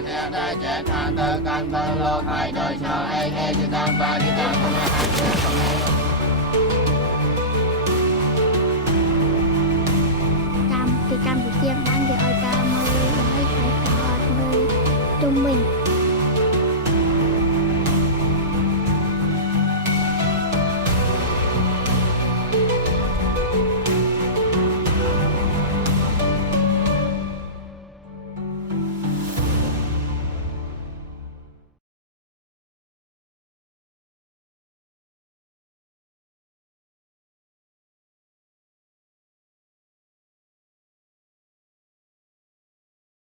nè đại trẻ than tơ can tơ lô khai đời cho ai chữ tam ba chữ tam không ai chữ không ai cam cái cam của chiên bán để oi ca mơi oi phải cọt mơi trung bình